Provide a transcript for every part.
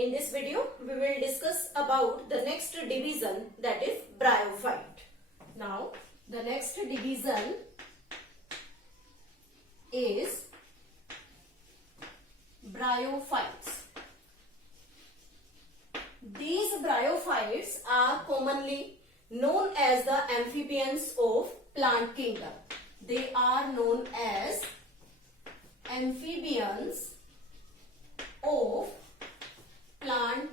In this video, we will discuss about the next division, that is bryophyte. Now, the next division is bryophytes. These bryophytes are commonly known as the amphibians of plant kingdom. They are known as amphibians of plant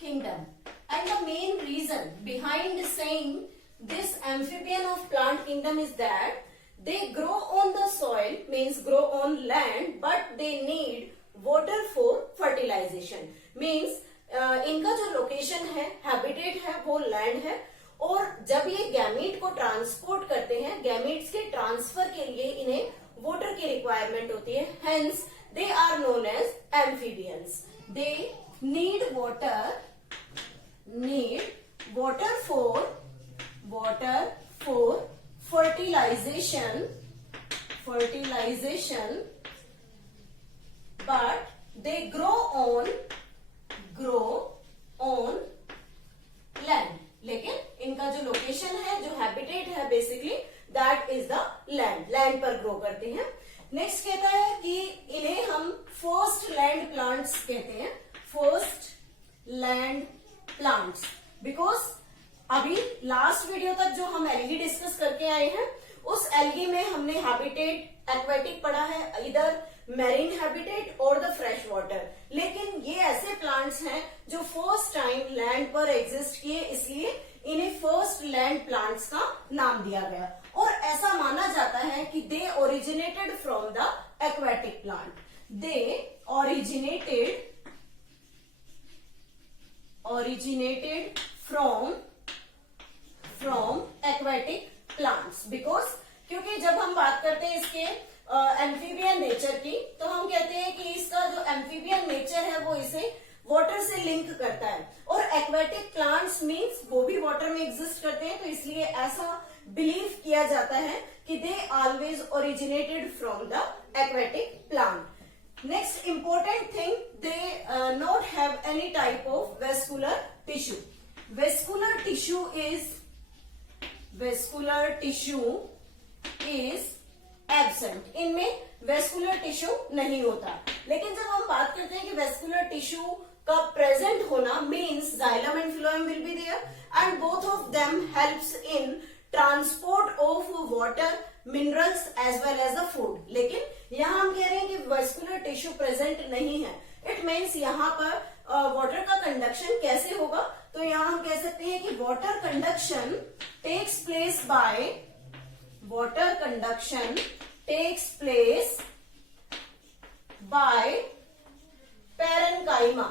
kingdom. And the main reason behind saying this amphibian of plant kingdom is that they grow on the soil, means grow on land, but they need water for fertilization. Means इनका जो लोकेशन है, हैबिटेट है, वो लैंड है, और जब ये गैमीट को ट्रांसपोर्ट करते हैं, गैमीट्स के ट्रांसफर के लिए इन्हें वाटर की रिक्वायरमेंट होती है. Hence they are known as amphibians. They need water for fertilization, but they grow on land. लेकिन इनका जो लोकेशन है, जो हैबिटेट है, basically that is the land पर ग्रो करते हैं. नेक्स्ट कहता है कि इन्हें हम फर्स्ट लैंड प्लांट्स कहते हैं. फर्स्ट लैंड प्लांट्स बिकॉज अभी लास्ट वीडियो तक जो हम एल्गी डिस्कस करके आए हैं, उस एल्गी में हमने हैबिटेट एक्वेटिक पढ़ा है, इधर मैरीन हैबिटेट और द फ्रेश वाटर. लेकिन ये ऐसे प्लांट्स हैं जो फर्स्ट टाइम लैंड पर एग्जिस्ट किए, इसलिए इन्हें फर्स्ट लैंड प्लांट्स का नाम दिया गया. और ऐसा माना जाता है कि they originated from the aquatic plant. They originated from aquatic plants because क्योंकि जब हम बात करते हैं इसके एम्फीबियन नेचर की, तो हम कहते हैं कि इसका जो एम्फीबियन नेचर है वो इसे वाटर से लिंक करता है. और एक्वेटिक प्लांट्स मीन्स वो भी वाटर में एग्जिस्ट करते हैं, तो इसलिए ऐसा बिलीव किया जाता है कि they always originated from the aquatic plant. Next important thing, they not have any type of vascular tissue. Vascular tissue is absent. इनमें vascular tissue नहीं होता. लेकिन जब हम बात करते हैं कि vascular tissue का present होना means xylem and phloem will be there and both of them helps in transport of water, minerals as well as the food. लेकिन यहाँ हम कह रहे हैं कि वेस्कुलर टिश्यू प्रेजेंट नहीं है. इट मीन्स यहाँ पर वाटर का कंडक्शन कैसे होगा, तो यहाँ हम कह सकते हैं कि water conduction takes place by parenchyma.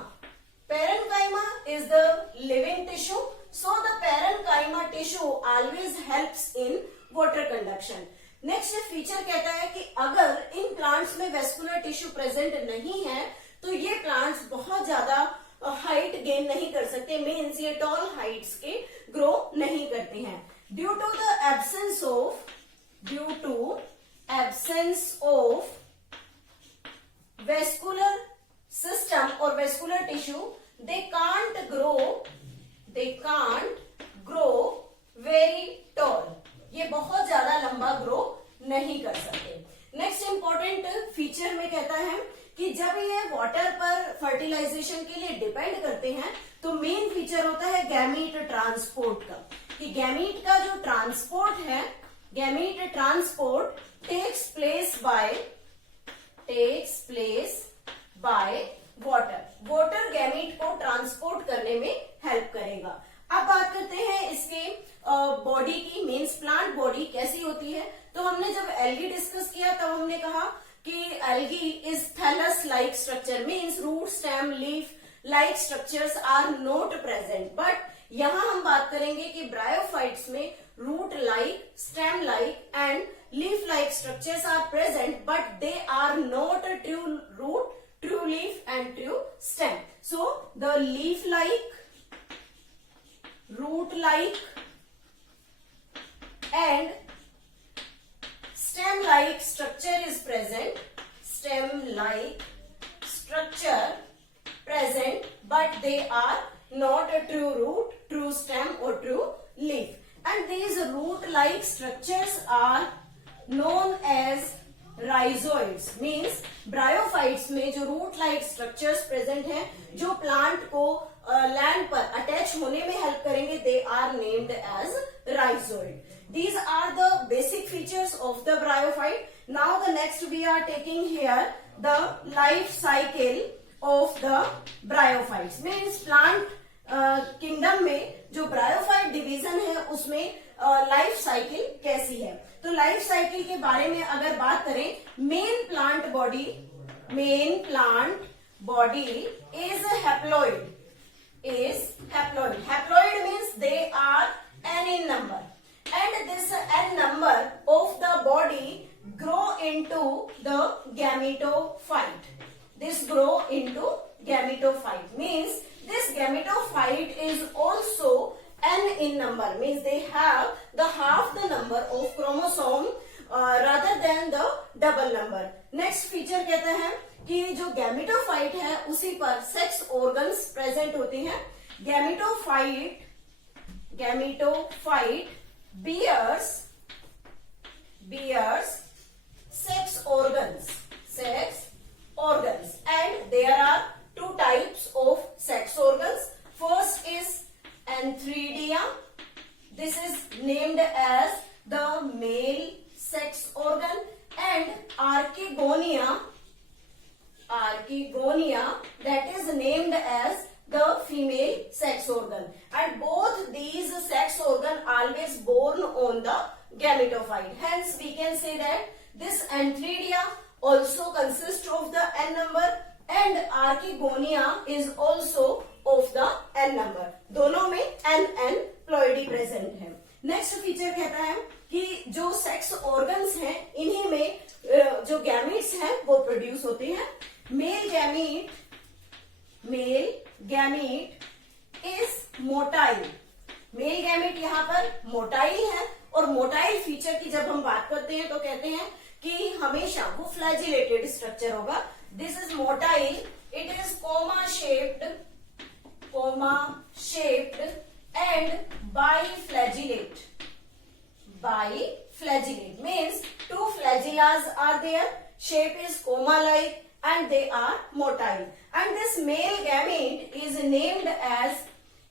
Parenchyma is the living tissue, so the parenchyma tissue always helps in water conduction. Next feature कहता है कि अगर इन प्लांट्स में वेस्कुलर टिश्यू प्रेजेंट नहीं है, तो ये प्लांट्स बहुत ज्यादा हाइट गेन नहीं कर सकते. मीन्स ये टॉल हाइट्स के ग्रो नहीं करते हैं. Due to absence of vascular system और vascular tissue, they can't grow very tall. ये बहुत ज्यादा लंबा ग्रो नहीं कर सकते. नेक्स्ट इंपॉर्टेंट फीचर में कहता है कि जब ये वाटर पर फर्टिलाइजेशन के लिए डिपेंड करते हैं, तो मेन फीचर होता है गैमीट ट्रांसपोर्ट का. कि गैमीट का जो ट्रांसपोर्ट है, gamete transport takes place by water gamete को ट्रांसपोर्ट करने में हेल्प करेगा. अब बात करते हैं इसके बॉडी की, मीन्स प्लांट बॉडी कैसी होती है. तो हमने जब एल्गी डिस्कस किया तब हमने कहा कि algae is thallus like structure, means root, stem, leaf like structures are not present. But यहां हम बात करेंगे कि ब्रायोफाइट्स में root like, stem like and leaf like structures are present, but they are not true root, true leaf and true stem. So the leaf like, root like and stem like structure is present. Stem like structure present but they are not a true root, true stem or true leaf. And these root-like structures are known as rhizoids. Means bryophytes में जो root like structures present हैं, जो प्लांट को लैंड पर अटैच होने में help करेंगे, they are named as rhizoid. These are the basic features of the bryophyte. Now the next we are taking here the life cycle of the bryophytes. Means plant kingdom में जो bryophyte division है उसमें life cycle कैसी है. तो life cycle के बारे में अगर बात करें, main plant body is haploid. Haploid means they are n in number, and this n number of the body grow into the gametophyte. This grow into gametophyte means this gametophyte is also n in number, means they have the half the number of chromosome rather than the double number. Next feature कहते हैं कि जो gametophyte है उसी पर sex organs present होती हैं. Gametophyte bears sex organs, and there are two types of sex organs. First is antheridia. This is named as the male sex organ, and archegonia that is named as the female sex organ. And both these sex organ always born on the gametophyte. Hence we can say that this antheridia also consists of the n number, and archegonia is also of the n number. दोनों में n ploidy present है. Next feature कहता है कि जो sex organs हैं इन्हीं में जो गैमीट्स हैं वो प्रोड्यूस होते हैं. Male gamete is motile. Male gamete यहाँ पर मोटाइल है, और मोटाइल फीचर की जब हम बात करते हैं तो कहते हैं कि हमेशा वो फ्लैजिलेटेड स्ट्रक्चर होगा. This is motile. It is comma shaped and biflagellate. Biflagellate means two flagellas are there, shape is coma like, and they are motile. And this male gamete is named as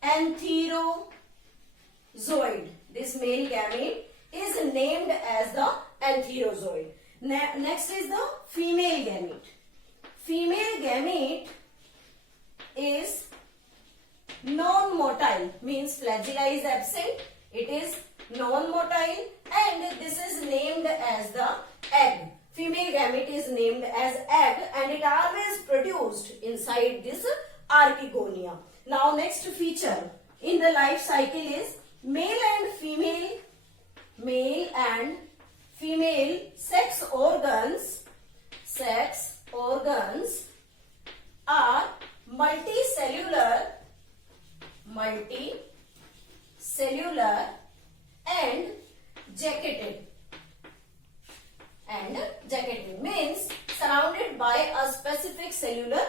antherozoid. This male gamete is named as the antherozoid. Next is the female gamete. Female gamete is non-motile, means flagella is absent. It is non-motile, and this is named as the egg. Female gamete is named as egg, and it always produced inside this archegonia. Now next feature in the life cycle is male and female sex organs are multicellular and jacketed. Means surrounded by a specific cellular